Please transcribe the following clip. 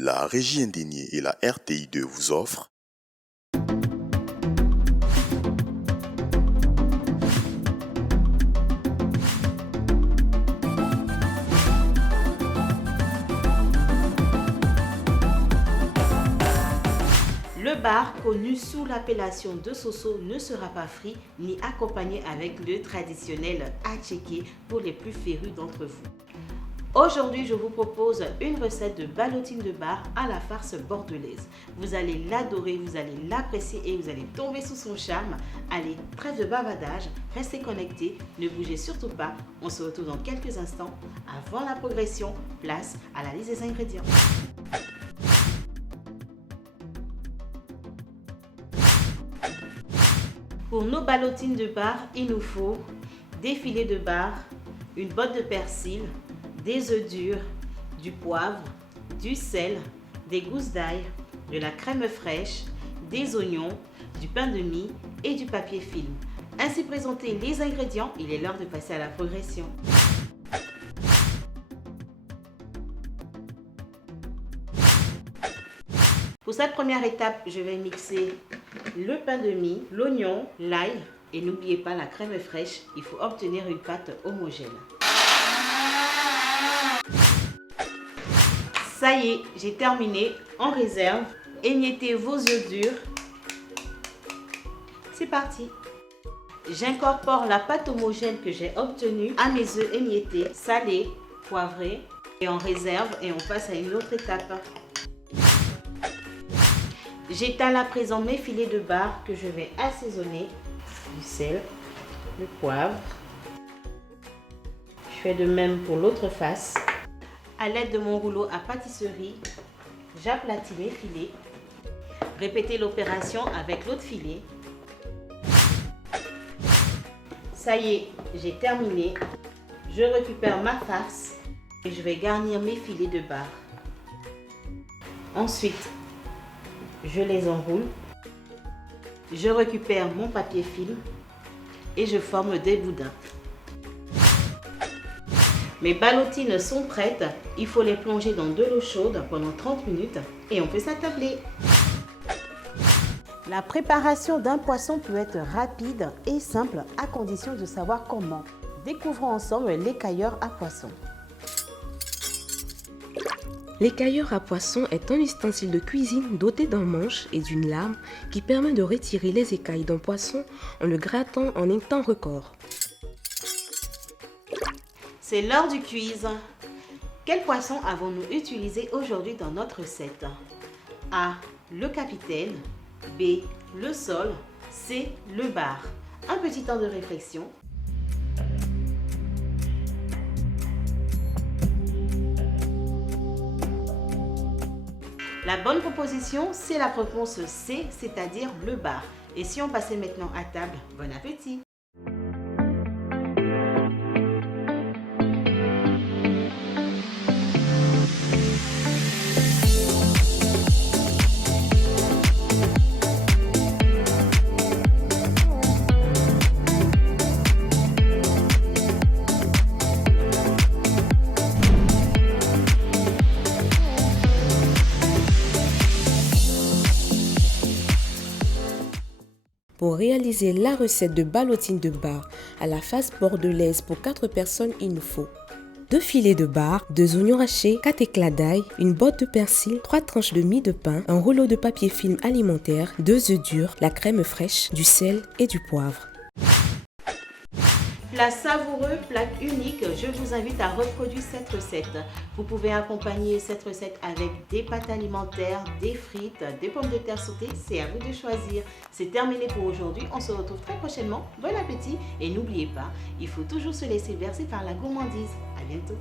La Régie indignée et la RTI2 vous offrent Le bar, connu sous l'appellation de Soso, ne sera pas frit ni accompagné avec le traditionnel attiéké pour les plus férus d'entre vous. Aujourd'hui, je vous propose une recette de ballotine de bar à la farce bordelaise. Vous allez l'adorer, vous allez l'apprécier et vous allez tomber sous son charme. Allez, trêve de bavardage, restez connectés, ne bougez surtout pas. On se retrouve dans quelques instants. Avant la progression, place à la liste des ingrédients. Pour nos ballotines de bar, il nous faut des filets de bar, une botte de persil, des œufs durs, du poivre, du sel, des gousses d'ail, de la crème fraîche, des oignons, du pain de mie et du papier film. Ainsi présentés les ingrédients, il est l'heure de passer à la progression. Pour cette première étape, je vais mixer le pain de mie, l'oignon, l'ail et n'oubliez pas la crème fraîche. Il faut obtenir une pâte homogène. Ça y est, j'ai terminé. En réserve, émiettez vos œufs durs. C'est parti. J'incorpore la pâte homogène que j'ai obtenue à mes œufs émiettés, salés, poivrés et en réserve et on passe à une autre étape. J'étale à présent mes filets de bar que je vais assaisonner. Du sel, le poivre. Je fais de même pour l'autre face. À l'aide de mon rouleau à pâtisserie, j'aplatis mes filets. Répétez l'opération avec l'autre filet. Ça y est, j'ai terminé. Je récupère ma farce et je vais garnir mes filets de bar. Ensuite, je les enroule, je récupère mon papier film et je forme des boudins. Mes ballotines sont prêtes, il faut les plonger dans de l'eau chaude pendant 30 minutes et on peut s'attabler. La préparation d'un poisson peut être rapide et simple à condition de savoir comment. Découvrons ensemble l'écailleur à poisson. L'écailleur à poisson est un ustensile de cuisine doté d'un manche et d'une lame qui permet de retirer les écailles d'un poisson en le grattant en un temps record. C'est l'heure du quiz. Quel poisson avons-nous utilisé aujourd'hui dans notre recette? A. Le capitaine. B. Le sole. C. Le bar. Un petit temps de réflexion. La bonne proposition, c'est la réponse C, c'est-à-dire le bar. Et si on passait maintenant à table, bon appétit! Pour réaliser la recette de ballotine de bar à la farce bordelaise pour 4 personnes, il nous faut 2 filets de bar, 2 oignons hachés, 4 éclats d'ail, une botte de persil, 3 tranches de mie de pain, un rouleau de papier film alimentaire, 2 œufs durs, la crème fraîche, du sel et du poivre. Plat savoureux, plat unique, je vous invite à reproduire cette recette. Vous pouvez accompagner cette recette avec des pâtes alimentaires, des frites, des pommes de terre sautées, c'est à vous de choisir. C'est terminé pour aujourd'hui, on se retrouve très prochainement. Bon appétit et n'oubliez pas, il faut toujours se laisser bercer par la gourmandise. À bientôt.